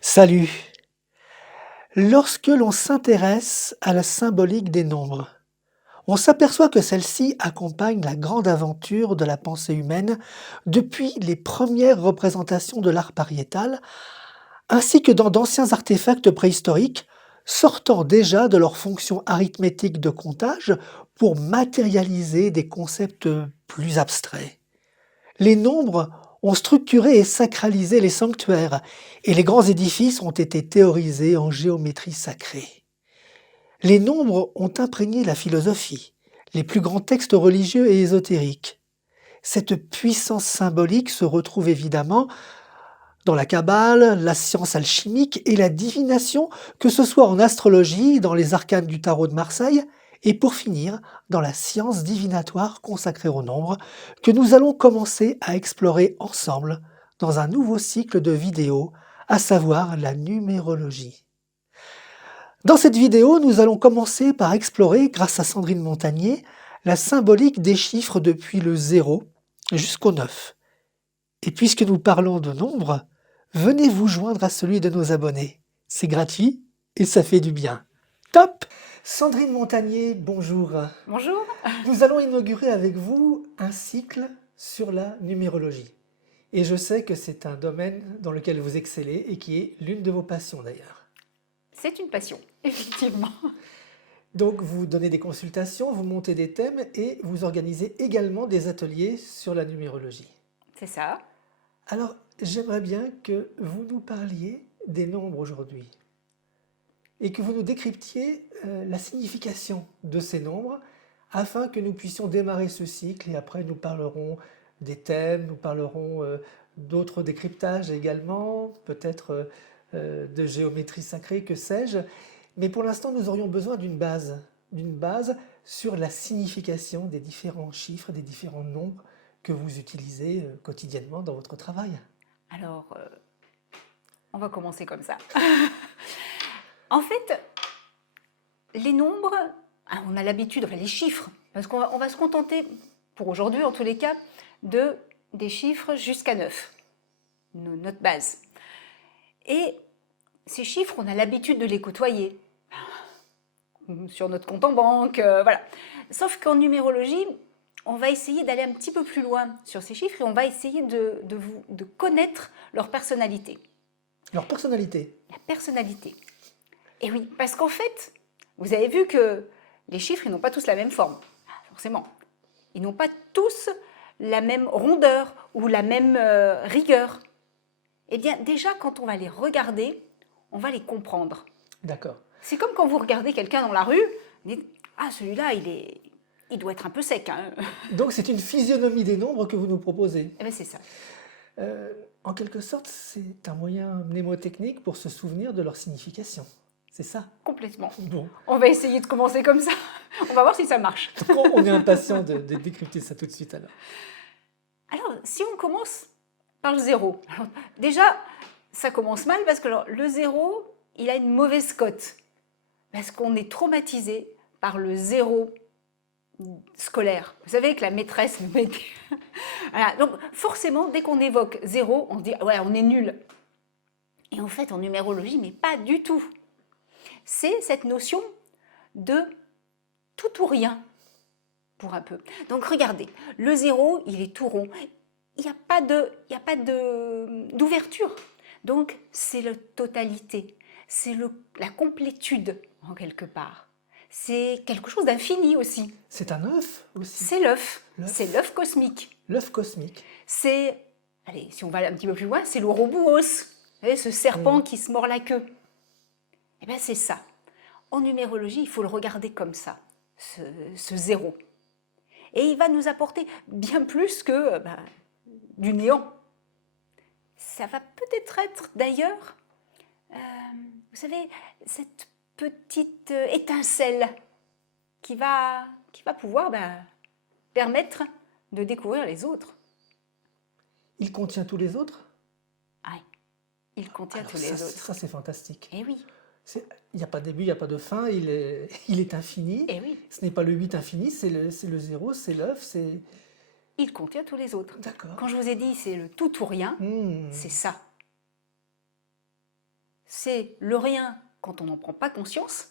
Salut! Lorsque l'on s'intéresse à la symbolique des nombres, on s'aperçoit que celle-ci accompagne la grande aventure de la pensée humaine depuis les premières représentations de l'art pariétal, ainsi que dans d'anciens artefacts préhistoriques sortant déjà de leur fonction arithmétique de comptage pour matérialiser des concepts plus abstraits. Les nombres ont structuré et sacralisé les sanctuaires, et les grands édifices ont été théorisés en géométrie sacrée. Les nombres ont imprégné la philosophie, les plus grands textes religieux et ésotériques. Cette puissance symbolique se retrouve évidemment dans la Kabbale, la science alchimique et la divination, que ce soit en astrologie, dans les arcanes du tarot de Marseille, et pour finir, dans la science divinatoire consacrée au nombre, que nous allons commencer à explorer ensemble dans un nouveau cycle de vidéos, à savoir la numérologie. Dans cette vidéo, nous allons commencer par explorer, grâce à Sandrine Montagnier, la symbolique des chiffres depuis le 0 jusqu'au 9. Et puisque nous parlons de nombres, venez vous joindre à celui de nos abonnés. C'est gratuit et ça fait du bien. Top! Sandrine Montagnier, bonjour. Bonjour. Nous allons inaugurer avec vous un cycle sur la numérologie. Et je sais que c'est un domaine dans lequel vous excellez et qui est l'une de vos passions d'ailleurs. C'est une passion, effectivement. Donc vous donnez des consultations, vous montez des thèmes et vous organisez également des ateliers sur la numérologie. C'est ça. Alors j'aimerais bien que vous nous parliez des nombres aujourd'hui et que vous nous décryptiez la signification de ces nombres afin que nous puissions démarrer ce cycle et après nous parlerons des thèmes, nous parlerons d'autres décryptages également, peut-être de géométrie sacrée, que sais-je. Mais pour l'instant, nous aurions besoin d'une base sur la signification des différents chiffres, des différents nombres que vous utilisez quotidiennement dans votre travail. Alors, on va commencer comme ça. En fait, les nombres, on a l'habitude, enfin les chiffres, parce qu'on va se contenter, pour aujourd'hui en tous les cas, des chiffres jusqu'à 9, notre base. Et ces chiffres, on a l'habitude de les côtoyer sur notre compte en banque, voilà. Sauf qu'en numérologie, on va essayer d'aller un petit peu plus loin sur ces chiffres et on va essayer de connaître leur personnalité. Leur personnalité. La personnalité. Et oui, parce qu'en fait, vous avez vu que les chiffres, ils n'ont pas tous la même forme, forcément. Ils n'ont pas tous la même rondeur ou la même rigueur. Eh bien, déjà, quand on va les regarder, on va les comprendre. D'accord. C'est comme quand vous regardez quelqu'un dans la rue, vous dites « Ah, celui-là, il doit être un peu sec. Hein. » Donc c'est une physionomie des nombres que vous nous proposez. Eh bien, c'est ça. En quelque sorte, c'est un moyen mnémotechnique pour se souvenir de leur signification. C'est ça? Complètement. Bon. On va essayer de commencer comme ça. On va voir si ça marche. Donc on est impatient de décrypter ça tout de suite alors. Alors, si on commence par le 0. Alors, déjà, ça commence mal parce que alors, le 0, il a une mauvaise cote. Parce qu'on est traumatisé par le 0 scolaire. Vous savez que la maîtresse nous met... Voilà. Donc, forcément, dès qu'on évoque 0, on se dit « ouais, on est nul ». Et en fait, en numérologie, mais pas du tout. C'est cette notion de tout ou rien, pour un peu. Donc, regardez, le 0, il est tout rond. Il n'y a pas d'ouverture. Donc, c'est la totalité. C'est la complétude, en quelque part. C'est quelque chose d'infini aussi. C'est un œuf aussi. C'est l'œuf. L'œuf. C'est l'œuf cosmique. L'œuf cosmique. C'est, allez, si on va un petit peu plus loin, c'est l'ouroboros. Vous voyez, ce serpent qui se mord la queue. Eh bien, c'est ça. En numérologie, il faut le regarder comme ça, ce 0. Et il va nous apporter bien plus que du néant. Ça va peut-être être d'ailleurs, vous savez, cette petite étincelle qui va pouvoir permettre de découvrir les autres. Il contient tous les autres? Ah, il contient Alors tous les autres. Ça, c'est fantastique. Eh oui. Il n'y a pas de début, il n'y a pas de fin, il est infini. Eh oui. Ce n'est pas le 8 infini, c'est le 0, c'est l'œuf, c'est... Il contient tous les autres. D'accord. Quand je vous ai dit c'est le tout ou rien, c'est ça. c'est le rien quand on n'en prend pas conscience,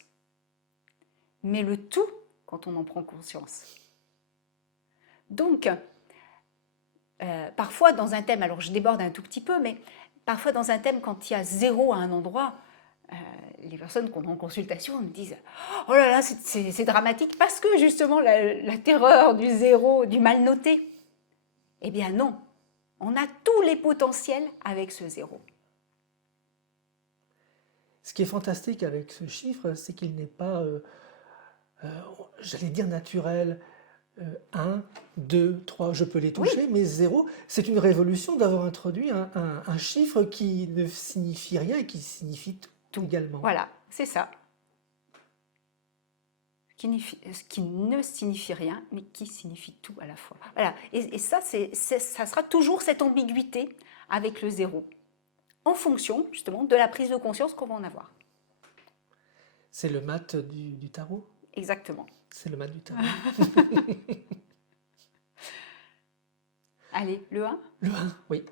mais le tout quand on en prend conscience. Donc, parfois dans un thème, alors je déborde un tout petit peu, mais parfois dans un thème, quand il y a 0 à un endroit, les personnes qu'on a en consultation me disent « Oh là là, c'est dramatique » parce que justement la terreur du 0, du mal noté. Eh bien non, on a tous les potentiels avec ce 0. Ce qui est fantastique avec ce chiffre, c'est qu'il n'est pas, j'allais dire naturel. 1, 2, 3, je peux les Oui, toucher, mais 0, c'est une révolution d'avoir introduit un chiffre qui ne signifie rien et qui signifie tout également. voilà, c'est ça. Ce qui ne signifie rien, mais qui signifie tout à la fois. Voilà. Et ça, ça sera toujours cette ambiguïté avec le 0, en fonction justement de la prise de conscience qu'on va en avoir. C'est le mat du tarot? Exactement. C'est le mat du tarot. Allez, le 1? Le 1, oui.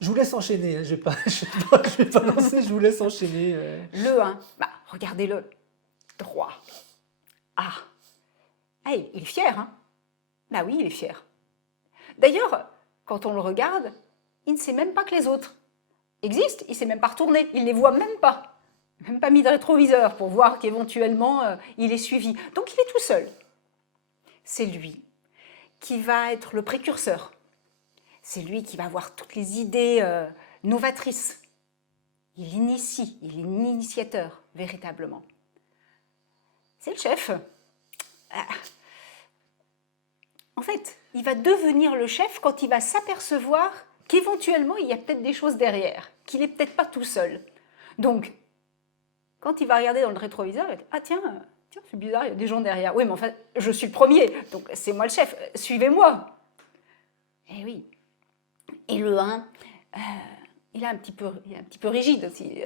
Je vous laisse enchaîner, hein. Je vais pas lancer, je vous laisse enchaîner. Le 1, bah, regardez-le. 3. Ah, hey, il est fier, hein? Bah oui, il est fier. D'ailleurs, quand on le regarde, il ne sait même pas que les autres existent, il ne s'est même pas retourné, il ne les voit même pas. Même pas mis de rétroviseur pour voir qu'éventuellement il est suivi. Donc il est tout seul. C'est lui qui va être le précurseur. C'est lui qui va avoir toutes les idées novatrices. Il initie, il est l'initiateur, véritablement. C'est le chef. En fait, il va devenir le chef quand il va s'apercevoir qu'éventuellement, il y a peut-être des choses derrière, qu'il n'est peut-être pas tout seul. Donc, quand il va regarder dans le rétroviseur, il va dire « Ah tiens, c'est bizarre, il y a des gens derrière. Oui, mais en fait, je suis le premier, donc c'est moi le chef, suivez-moi. » Eh oui. Et le 1, il est un petit peu rigide aussi.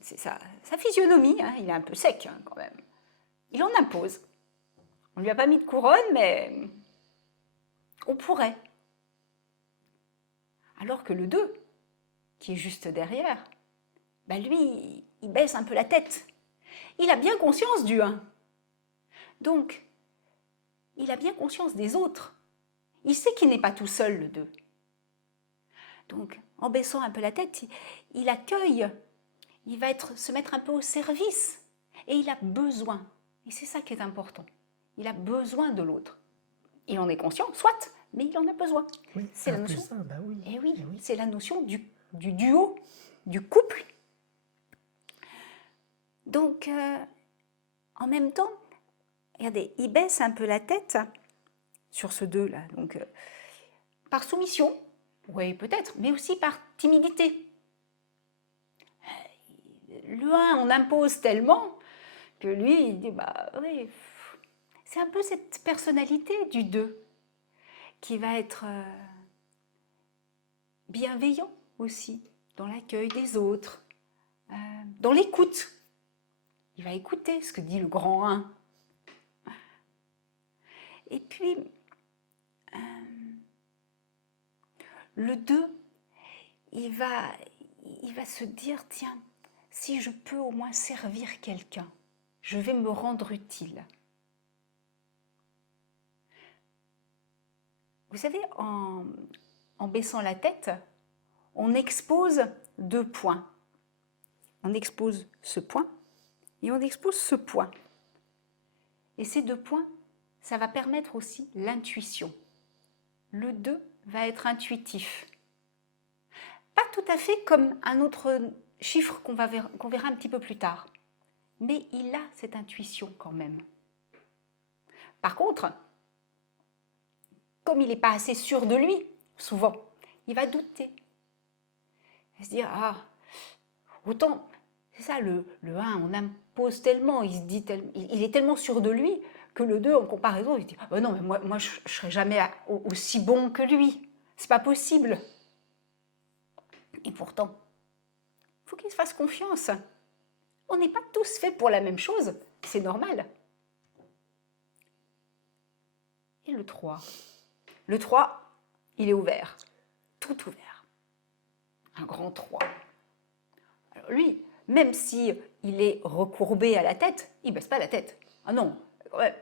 C'est sa physionomie, hein, il est un peu sec hein, quand même. Il en impose. On ne lui a pas mis de couronne, mais on pourrait. Alors que le 2, qui est juste derrière, bah lui, il baisse un peu la tête. Il a bien conscience du 1. Donc, il a bien conscience des autres. Il sait qu'il n'est pas tout seul, le 2. Donc, en baissant un peu la tête, il accueille, il va se mettre un peu au service. Et il a besoin. Et c'est ça qui est important. Il a besoin de l'autre. Il en est conscient, soit, mais il en a besoin. Oui, c'est la notion. Ça, bah oui. Eh oui, Eh oui. c'est la notion du duo, du couple. Donc, en même temps, regardez, il baisse un peu la tête sur ce 2 là, donc par soumission, oui peut-être, mais aussi par timidité. Le 1, on impose tellement que lui, il dit bah oui, c'est un peu cette personnalité du 2 qui va être bienveillant aussi dans l'accueil des autres, dans l'écoute. Il va écouter ce que dit le grand 1. Et puis, le 2, il va se dire, tiens, si je peux au moins servir quelqu'un, je vais me rendre utile. Vous savez, en baissant la tête, on expose 2 points. On expose ce point et on expose ce point. Et ces 2 points, ça va permettre aussi l'intuition. Le 2 va être intuitif. Pas tout à fait comme un autre chiffre qu'on verra un petit peu plus tard. Mais il a cette intuition quand même. Par contre, comme il n'est pas assez sûr de lui, souvent, il va douter. Il va se dire, ah, autant, c'est ça, le 1, on impose tellement, il est tellement sûr de lui que le 2, en comparaison, il dit, oh non, mais moi je ne serai jamais aussi bon que lui. C'est pas possible. Et pourtant, il faut qu'il se fasse confiance. On n'est pas tous faits pour la même chose, c'est normal. Et le 3. Le 3, il est ouvert, tout ouvert. Un grand 3. Alors, lui, même si il est recourbé à la tête, il baisse pas la tête. Ah non, ouais,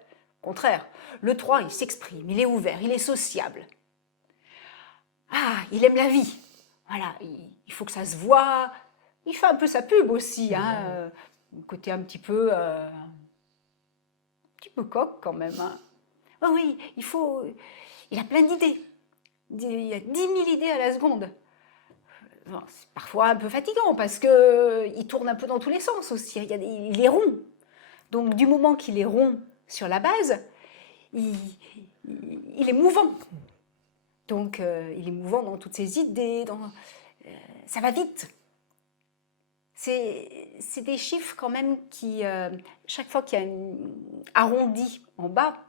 au contraire. Le 3, il s'exprime, il est ouvert, il est sociable. Ah, il aime la vie. Voilà, il faut que ça se voit. Il fait un peu sa pub aussi, hein, côté un petit peu coq quand même. Hein. Ah oui, il a plein d'idées. Il y a 10 000 idées à la seconde. Bon, c'est parfois un peu fatigant parce qu'il tourne un peu dans tous les sens aussi. Il est rond. Donc du moment qu'il est rond sur la base, il est mouvant. Donc il est mouvant dans toutes ses idées. Ça va vite. C'est des chiffres quand même qui, chaque fois qu'il y a un arrondi en bas,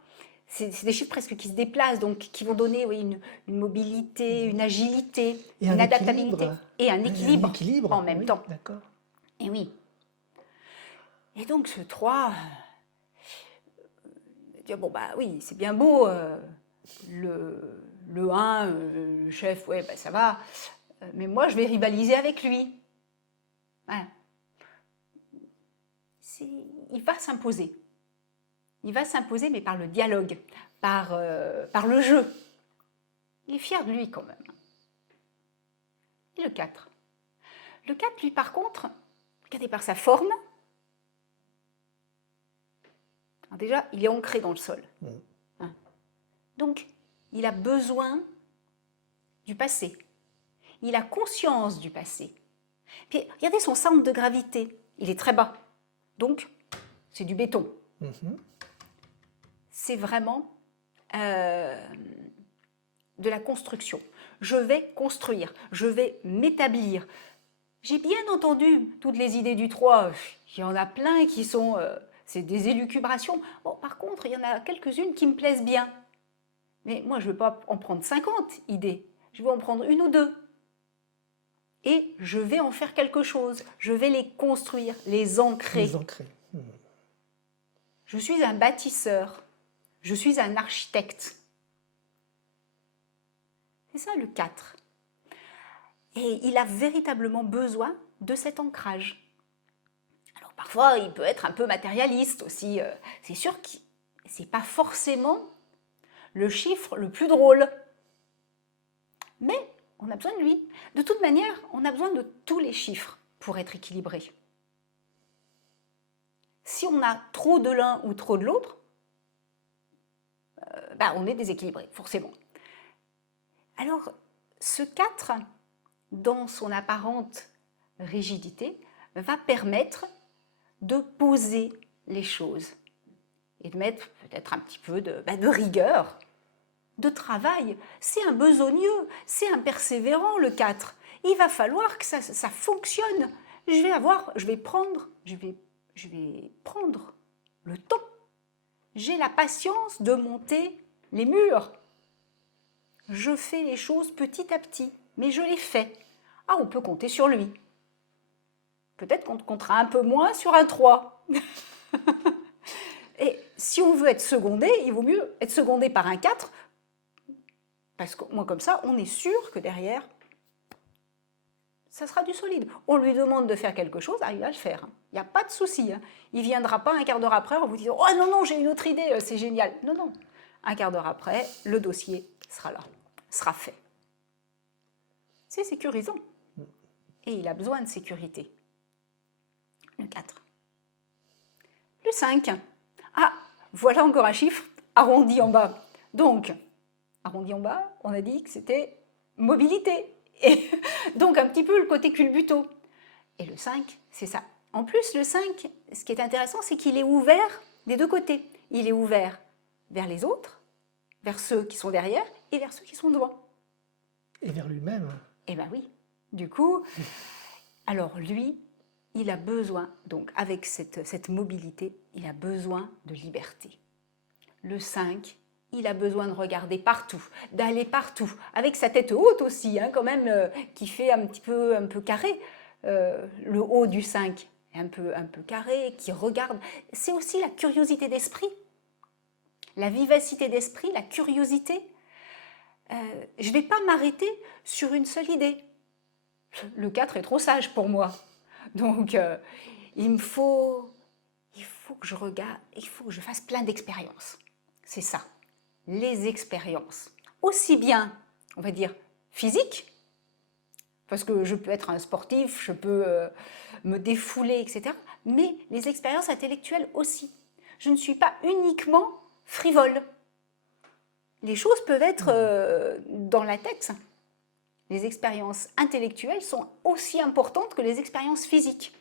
c'est des chiffres presque qui se déplacent, donc qui vont donner oui, une mobilité, une agilité, Et une un adaptabilité équilibre. et un Oui, équilibre en même oui, temps. d'accord. Et oui. Et donc ce 3, bon bah oui, c'est bien beau, le 1, le chef, ouais, bah, ça va, mais moi je vais rivaliser avec lui. Voilà. Il va s'imposer. Il va s'imposer, mais par le dialogue, par le jeu. Il est fier de lui quand même. Et le 4. Le 4, lui, par contre, regardez par sa forme. Alors déjà, il est ancré dans le sol. Hein. Donc, il a besoin du passé. Il a conscience du passé. Puis, regardez son centre de gravité. Il est très bas. Donc, c'est du béton. C'est vraiment de la construction. Je vais construire, je vais m'établir. J'ai bien entendu toutes les idées du 3, il y en a plein qui sont, c'est des élucubrations. Bon, par contre, il y en a quelques-unes qui me plaisent bien. Mais moi, je ne vais pas en prendre 50 idées, je vais en prendre une ou deux. Et je vais en faire quelque chose, je vais les construire, les ancrer. Les ancrer. Je suis un bâtisseur, je suis un architecte. C'est ça le 4. Et il a véritablement besoin de cet ancrage. Alors parfois, il peut être un peu matérialiste aussi. C'est sûr que ce n'est pas forcément le chiffre le plus drôle. Mais on a besoin de lui. De toute manière, on a besoin de tous les chiffres pour être équilibré. Si on a trop de l'un ou trop de l'autre, on est déséquilibré, forcément. Alors, ce 4, dans son apparente rigidité, va permettre de poser les choses et de mettre peut-être un petit peu de rigueur, de travail. C'est un besogneux, c'est un persévérant, le 4. Il va falloir que ça fonctionne. Je vais prendre le temps. J'ai la patience de monter les murs. Je fais les choses petit à petit, mais je les fais. Ah, on peut compter sur lui. Peut-être qu'on comptera un peu moins sur un 3. Et si on veut être secondé, il vaut mieux être secondé par un 4, parce que moi, comme ça, on est sûr que derrière, ça sera du solide. On lui demande de faire quelque chose, il va le faire. Il n'y a pas de souci. Il ne viendra pas un quart d'heure après en vous disant « Oh non, non, j'ai une autre idée, c'est génial ». Non, non. Un quart d'heure après, le dossier sera là, sera fait. C'est sécurisant. Et il a besoin de sécurité. Le 4. Le 5. Ah, voilà encore un chiffre arrondi en bas. Donc, arrondi en bas, on a dit que c'était mobilité. Et donc, un petit peu le côté culbuto. Et le 5, c'est ça. En plus, le 5, ce qui est intéressant, c'est qu'il est ouvert des deux côtés. Il est ouvert vers les autres, vers ceux qui sont derrière et vers ceux qui sont devant. Et vers lui-même. Eh bien oui. Du coup, alors lui, il a besoin, donc avec cette mobilité, il a besoin de liberté. Le 5, il a besoin de regarder partout, d'aller partout, avec sa tête haute aussi, quand même, qui fait un peu carré. Le haut du 5 est un peu carré, qui regarde. C'est aussi la curiosité d'esprit, la vivacité d'esprit, la curiosité. Je ne vais pas m'arrêter sur une seule idée. Le 4 est trop sage pour moi. Donc, il me faut, il faut que je regarde, il faut que je fasse plein d'expériences. C'est ça, les expériences. Aussi bien, on va dire, physiques, parce que je peux être un sportif, je peux me défouler, etc. Mais les expériences intellectuelles aussi. Je ne suis pas uniquement frivole. Les choses peuvent être dans la tête. Les expériences intellectuelles sont aussi importantes que les expériences physiques.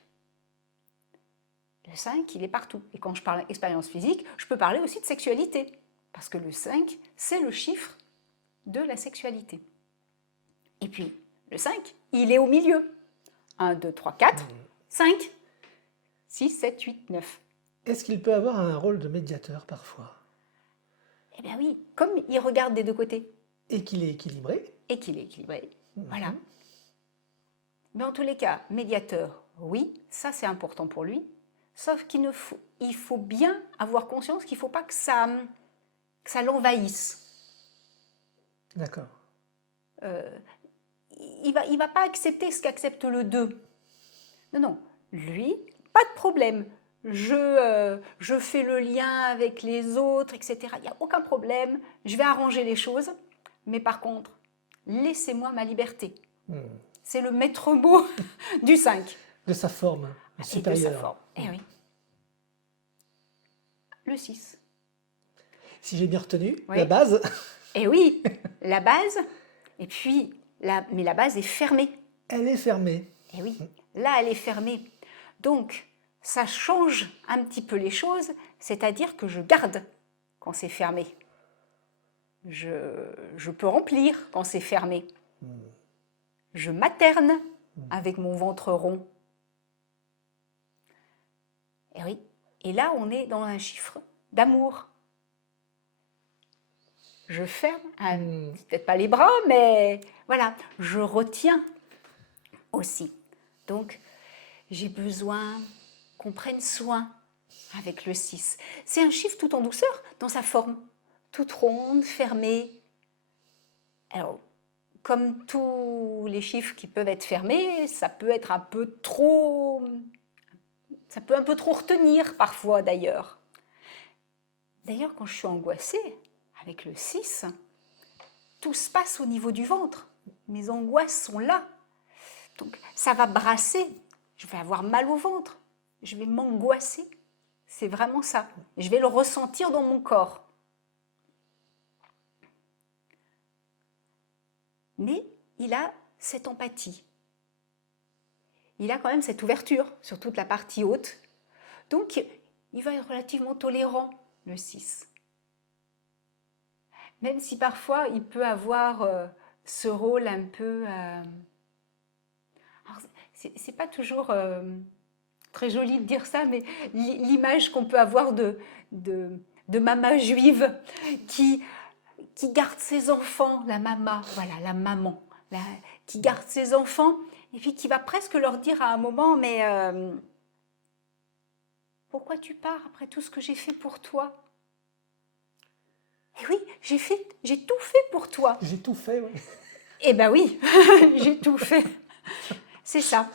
Le 5, il est partout. Et quand je parle d'expérience physique, je peux parler aussi de sexualité. Parce que le 5, c'est le chiffre de la sexualité. Et puis, le 5, il est au milieu. 1, 2, 3, 4, 5, 6, 7, 8, 9. Est-ce qu'il peut avoir un rôle de médiateur parfois? Eh bien oui, comme il regarde des deux côtés Et qu'il est équilibré? et qu'il est équilibré, voilà. Mais en tous les cas, médiateur, oui, ça c'est important pour lui. Sauf il faut bien avoir conscience qu'il ne faut pas que ça l'envahisse. D'accord. Il va pas accepter ce qu'accepte le 2. Non, non. Lui, pas de problème. Je fais le lien avec les autres, etc. Il n'y a aucun problème. Je vais arranger les choses. Mais par contre, laissez-moi ma liberté. C'est le maître mot du 5. De sa forme supérieure. Et de sa forme. Eh oui. Le 6. Si j'ai bien retenu, Oui. la base. Eh oui, la base. Et puis, mais la base est fermée. Elle est fermée. Eh oui, là, elle est fermée. Donc, ça change un petit peu les choses, c'est-à-dire que je garde quand c'est fermé. Je peux remplir quand c'est fermé. Je materne avec mon ventre rond. Et oui, et là, on est dans un chiffre d'amour. Je ferme, peut-être pas les bras, mais voilà, je retiens aussi. Donc, j'ai besoin qu'on prenne soin avec le 6. C'est un chiffre tout en douceur dans sa forme, toute ronde, fermée. Alors, comme tous les chiffres qui peuvent être fermés, ça peut être un peu trop... Ça peut un peu trop retenir parfois d'ailleurs. D'ailleurs, quand je suis angoissée avec le 6, tout se passe au niveau du ventre. Mes angoisses sont là. Donc, ça va brasser. Je vais avoir mal au ventre. Je vais m'angoisser. C'est vraiment ça. Je vais le ressentir dans mon corps. Mais il a cette empathie. Il a quand même cette ouverture sur toute la partie haute. Donc, il va être relativement tolérant, le 6. Même si parfois, il peut avoir ce rôle un peu... c'est pas toujours très joli de dire ça, mais l'image qu'on peut avoir de maman juive qui garde ses enfants, la maman, voilà, la maman, qui garde ses enfants, et puis qui va presque leur dire à un moment, mais pourquoi tu pars après tout ce que j'ai fait pour toi? Et oui, j'ai tout fait pour toi. J'ai tout fait, oui. Eh ben oui, j'ai tout fait. C'est ça.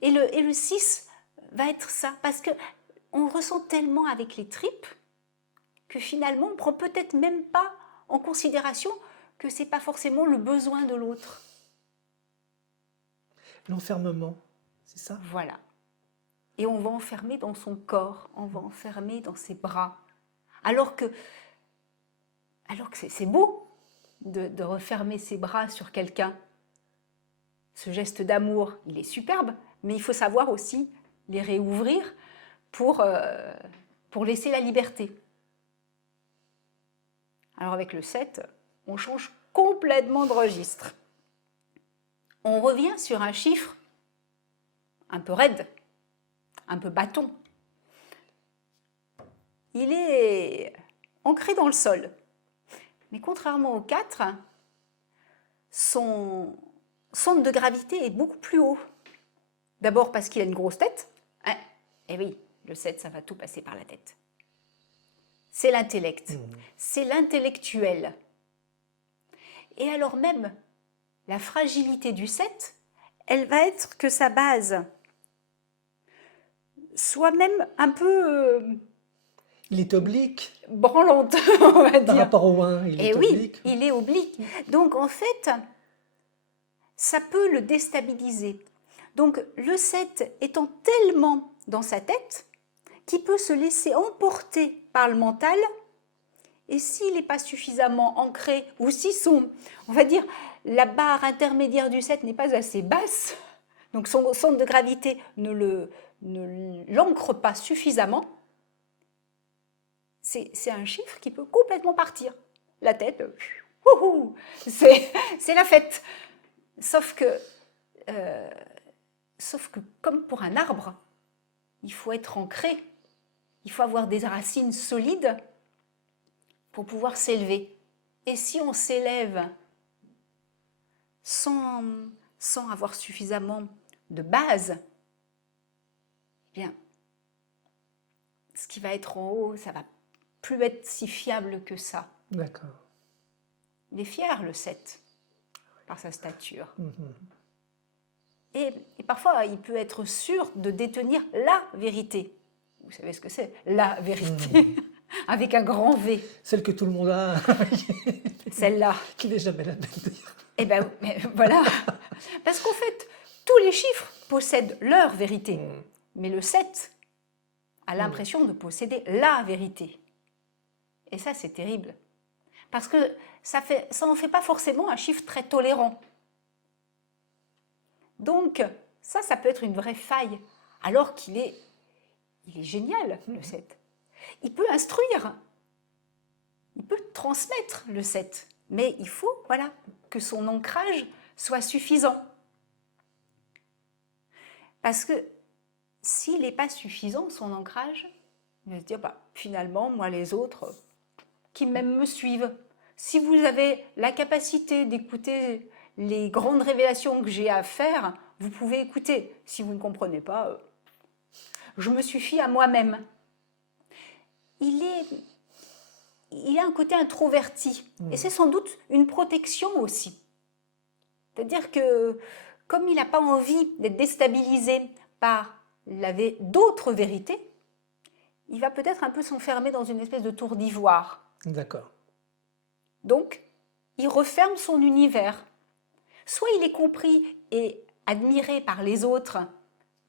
Et le 6 va être ça, parce qu'on ressent tellement avec les tripes que finalement, on ne prend peut-être même pas en considération que ce n'est pas forcément le besoin de l'autre. L'enfermement, c'est ça? Voilà. Et on va enfermer dans son corps, on va enfermer dans ses bras. Alors que c'est beau de refermer ses bras sur quelqu'un. Ce geste d'amour, il est superbe, mais il faut savoir aussi les réouvrir pour laisser la liberté. Alors avec le 7, on change complètement de registre. On revient sur un chiffre un peu raide, un peu bâton. Il est ancré dans le sol. Mais contrairement au 4, son centre de gravité est beaucoup plus haut. D'abord parce qu'il a une grosse tête. Eh oui, le 7, ça va tout passer par la tête. C'est l'intellect, c'est l'intellectuel. Et alors même, la fragilité du 7, elle va être que sa base soit même un peu Il est oblique branlante, on va par dire. rapport au 1, il Et est oui, oblique. il est oblique. Donc en fait, ça peut le déstabiliser. Donc le 7 étant tellement dans sa tête qu'il peut se laisser emporter par le mental, et s'il n'est pas suffisamment ancré, ou si on va dire, la barre intermédiaire du 7 n'est pas assez basse, donc son centre de gravité ne l'ancre pas suffisamment, c'est un chiffre qui peut complètement partir. La tête, c'est la fête. Sauf que comme pour un arbre, il faut être ancré, il faut avoir des racines solides pour pouvoir s'élever. Et si on s'élève sans avoir suffisamment de base, eh bien, ce qui va être en haut, ça va plus être si fiable que ça. D'accord. Il est fier, le 7, par sa stature. Et parfois, il peut être sûr de détenir la vérité. Vous savez ce que c'est, la vérité, avec un grand V. Celle que tout le monde a, Celle-là. qui n'est jamais la même d'ailleurs. Eh bien, voilà. Parce qu'en fait, tous les chiffres possèdent leur vérité. Mais le 7 a l'impression de posséder la vérité. Et ça, c'est terrible. Parce que ça en fait pas forcément un chiffre très tolérant. Donc, ça peut être une vraie faille. Alors qu'il est génial, le 7. Il peut instruire. Il peut transmettre, le 7. Mais il faut, voilà, que son ancrage soit suffisant. Parce que s'il n'est pas suffisant, son ancrage, il va se dire, finalement, moi, les autres, qui même me suivent, si vous avez la capacité d'écouter les grandes révélations que j'ai à faire, vous pouvez écouter. Si vous ne comprenez pas, je me suffis à moi-même. Il a un côté introverti. Et c'est sans doute une protection aussi. C'est-à-dire que, comme il n'a pas envie d'être déstabilisé par d'autres vérités, il va peut-être un peu s'enfermer dans une espèce de tour d'ivoire. D'accord. Donc, il referme son univers. Soit il est compris et admiré par les autres,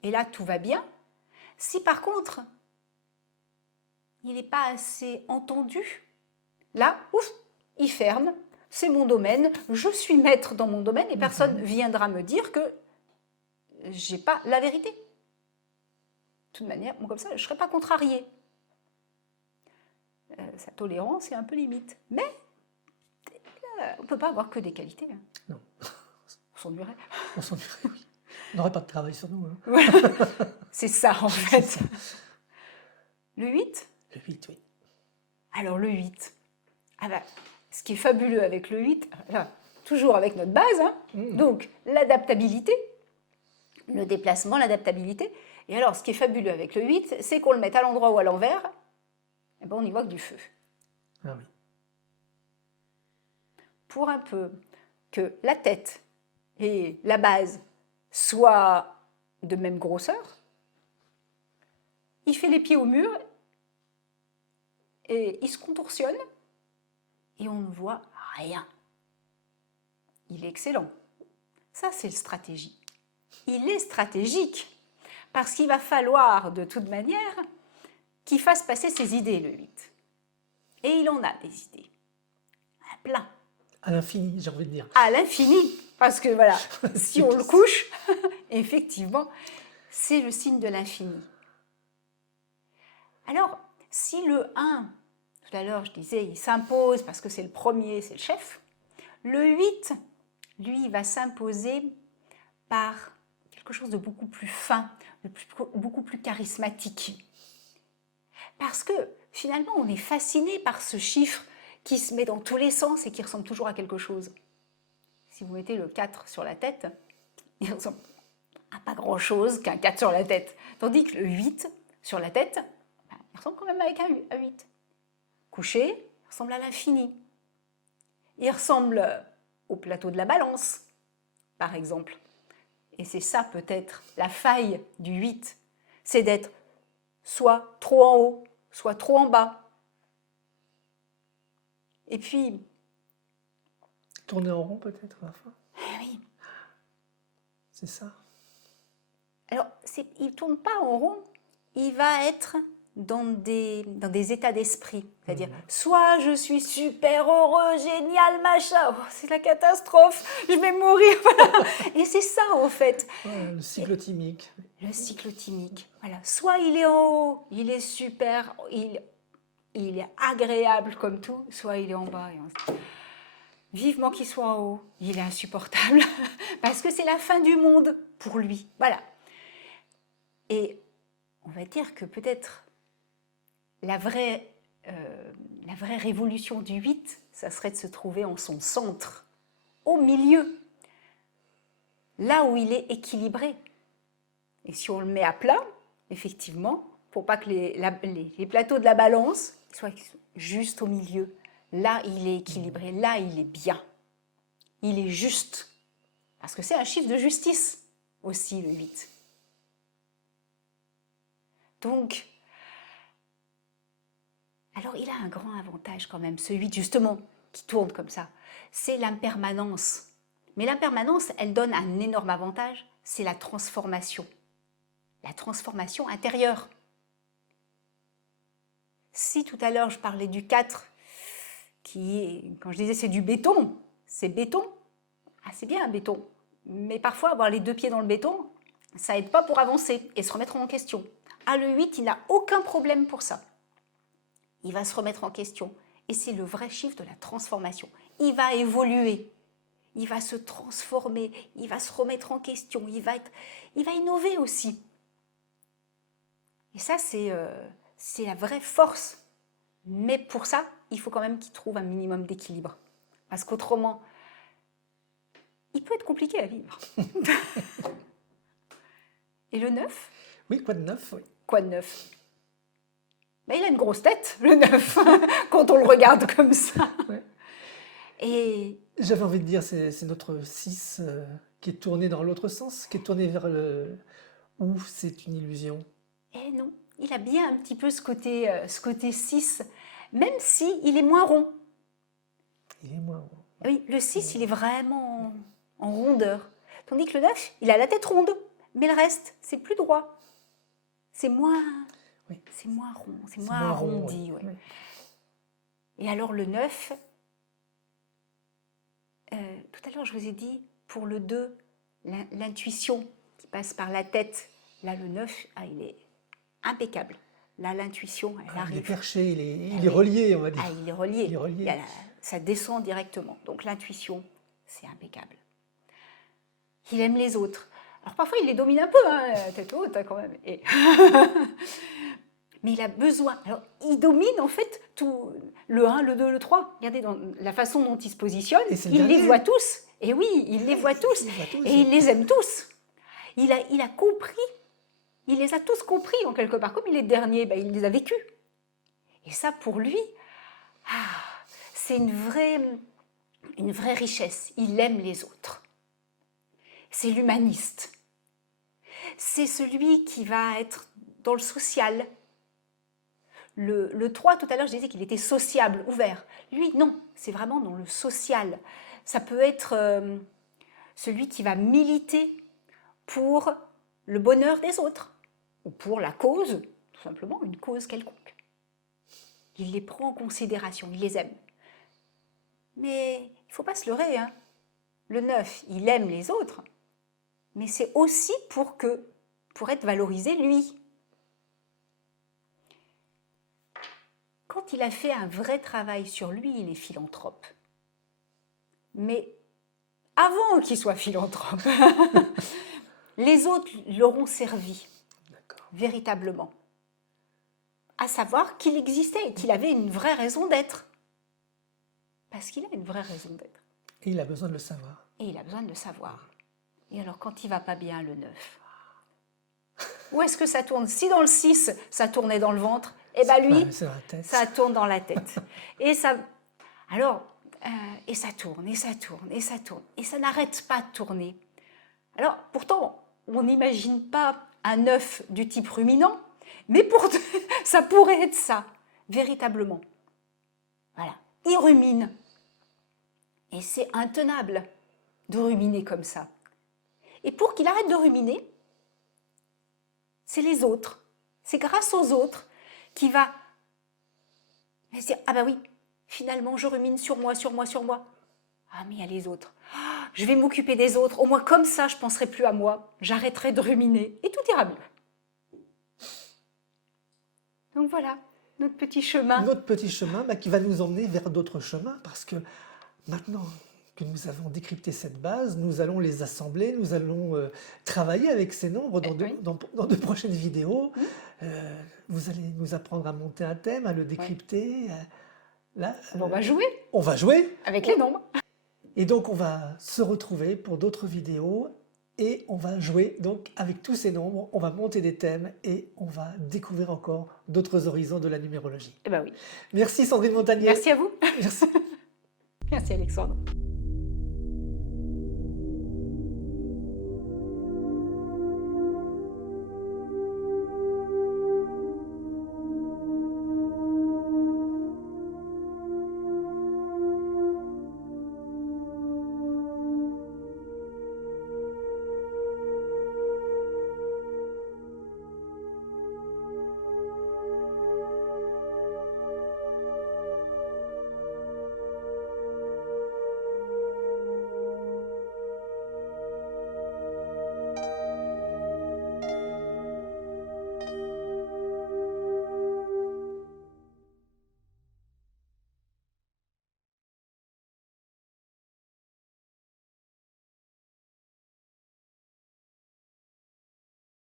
et là, tout va bien. Si par contre, il n'est pas assez entendu, là, ouf, il ferme. C'est mon domaine, je suis maître dans mon domaine et personne ne viendra me dire que je n'ai pas la vérité. De toute manière, comme ça, je ne serai pas contrariée. Sa tolérance est un peu limite. Mais on ne peut pas avoir que des qualités. Hein. Non. On s'ennuierait. On s'ennuierait, oui. On n'aurait pas de travail sur nous. Hein. Voilà. C'est ça, en fait. Le 8 ? Le 8, oui. Alors, le 8. Ce qui est fabuleux avec le 8, là, toujours avec notre base, hein, donc l'adaptabilité, le déplacement, l'adaptabilité. Et alors, ce qui est fabuleux avec le 8, c'est qu'on le mette à l'endroit ou à l'envers, et ben on n'y voit que du feu. Ah oui. Pour un peu que la tête et la base soient de même grosseur, il fait les pieds au mur et il se contorsionne et on ne voit rien. Il est excellent. Ça, c'est une stratégie. Il est stratégique parce qu'il va falloir, de toute manière, qu'il fasse passer ses idées, le 8. Et il en a des idées. Plein. À l'infini, j'ai envie de dire. À l'infini. Parce que voilà, si on le couche, effectivement, c'est le signe de l'infini. Alors, si le 1, tout à l'heure je disais, il s'impose parce que c'est le premier, c'est le chef, le 8, lui, il va s'imposer par quelque chose de beaucoup plus fin, beaucoup plus charismatique. Parce que finalement, on est fasciné par ce chiffre qui se met dans tous les sens et qui ressemble toujours à quelque chose. Si vous mettez le 4 sur la tête, il ressemble à pas grand-chose qu'un 4 sur la tête. Tandis que le 8 sur la tête, il ressemble quand même avec un 8. Couché, il ressemble à l'infini. Il ressemble au plateau de la balance, par exemple. Et c'est ça peut-être la faille du 8, c'est d'être soit trop en haut, soit trop en bas. Et puis, Tourner en rond peut-être à la fin. oui, C'est ça. alors il ne tourne pas en rond, il va être dans des états d'esprit. C'est-à-dire, soit je suis super heureux, génial, machin, oh, c'est la catastrophe, je vais mourir, voilà. Et c'est ça en fait. Ouais, le cyclotimique. Le cyclotimique, voilà. Soit il est en haut, il est super, il est agréable comme tout, soit il est en bas. Vivement qu'il soit en haut, il est insupportable, parce que c'est la fin du monde pour lui. Voilà. Et on va dire que peut-être la vraie révolution du 8, ça serait de se trouver en son centre, au milieu, là où il est équilibré. Et si on le met à plat, effectivement, pour pas que les plateaux de la balance soient juste au milieu, là il est équilibré, là il est bien, il est juste. Parce que c'est un chiffre de justice aussi, le 8. Donc, alors il a un grand avantage quand même, ce 8 justement, qui tourne comme ça, c'est l'impermanence. Mais l'impermanence, elle donne un énorme avantage, c'est la transformation intérieure. Si tout à l'heure je parlais du 4, qui est, quand je disais c'est du béton, c'est béton, ah c'est bien un béton, mais parfois avoir les deux pieds dans le béton, ça aide pas pour avancer et se remettre en question. Ah, le 8, il n'a aucun problème pour ça. Il va se remettre en question. Et c'est le vrai chiffre de la transformation. Il va évoluer, il va se transformer, il va se remettre en question, il va innover aussi. Et ça, c'est la vraie force. Mais pour ça, il faut quand même qu'il trouve un minimum d'équilibre. Parce qu'autrement, il peut être compliqué à vivre. Et le 9 ? Oui, quoi de neuf, oui. Quoi de 9 ? Ben, il a une grosse tête, le 9, quand on le regarde comme ça. Ouais. Et J'avais envie de dire, c'est notre 6 qui est tourné dans l'autre sens, qui est tourné vers le... Ou c'est une illusion. eh non, il a bien un petit peu ce côté 6, même si il est moins rond. Il est moins... Oui, le 6, il est vraiment en rondeur. Tandis que le 9, il a la tête ronde, mais le reste, c'est plus droit. C'est moins, Oui. c'est moins rond, c'est C'est moins moins rond, arrondi. oui. Ouais. Oui. Et alors le 9, tout à l'heure je vous ai dit, pour le 2, l'intuition qui passe par la tête, là le 9, il est impeccable. Là l'intuition, elle Il est arrive. perché, il est relié, on va dire. Ah, il est relié. Il est relié. Ça descend directement. Donc l'intuition, c'est impeccable. Il aime les autres. Alors parfois, il les domine un peu, la tête haute quand même. Mais il a besoin. Alors, il domine en fait tout le 1, le 2, le 3. Regardez dans la façon dont il se positionne. Il les voit tous. Et oui, il les voit tous. Et il les aime tous. Il a compris. Il les a tous compris en quelque part. Comme il est dernier, il les a vécus. Et ça, pour lui, c'est une vraie richesse. Il aime les autres. C'est l'humaniste. C'est celui qui va être dans le social. Le 3, tout à l'heure, je disais qu'il était sociable, ouvert. Lui, non, c'est vraiment dans le social. Ça peut être celui qui va militer pour le bonheur des autres, ou pour la cause, tout simplement, une cause quelconque. Il les prend en considération, il les aime. Mais il ne faut pas se leurrer, hein. Le 9, il aime les autres, mais c'est aussi pour être valorisé lui. Quand il a fait un vrai travail sur lui, il est philanthrope. Mais avant qu'il soit philanthrope, les autres l'auront servi, véritablement. À savoir qu'il existait et qu'il avait une vraie raison d'être. Parce qu'il a une vraie raison d'être. Et il a besoin de le savoir. Et il a besoin de le savoir. Et alors, quand il ne va pas bien, le 9, où est-ce que ça tourne? Si dans le 6, ça tournait dans le ventre, eh bien lui, ça tourne dans la tête. Et ça, alors, et ça tourne, et ça tourne, et ça tourne. Et ça n'arrête pas de tourner. Alors, pourtant, on n'imagine pas un 9 du type ruminant, Mais ça pourrait être ça, véritablement. Voilà, il rumine. Et c'est intenable de ruminer comme ça. Et pour qu'il arrête de ruminer, c'est les autres. C'est grâce aux autres qu'il va se dire, ah bah oui, finalement je rumine sur moi, sur moi, sur moi. Ah mais il y a les autres. Ah, je vais m'occuper des autres. Au moins comme ça, je ne penserai plus à moi. J'arrêterai de ruminer et tout ira mieux. Donc voilà, notre petit chemin. Notre petit chemin qui va nous emmener vers d'autres chemins parce que maintenant que nous avons décrypté cette base, nous allons les assembler, nous allons travailler avec ces nombres dans de prochaines vidéos. Vous allez nous apprendre à monter un thème, à le décrypter. Là, on va jouer. On va jouer. Avec les nombres. Et donc on va se retrouver pour d'autres vidéos et on va jouer donc avec tous ces nombres, on va monter des thèmes et on va découvrir encore d'autres horizons de la numérologie. Eh ben oui. Merci Sandrine Montagnier. Merci à vous. Merci. Merci Alexandre.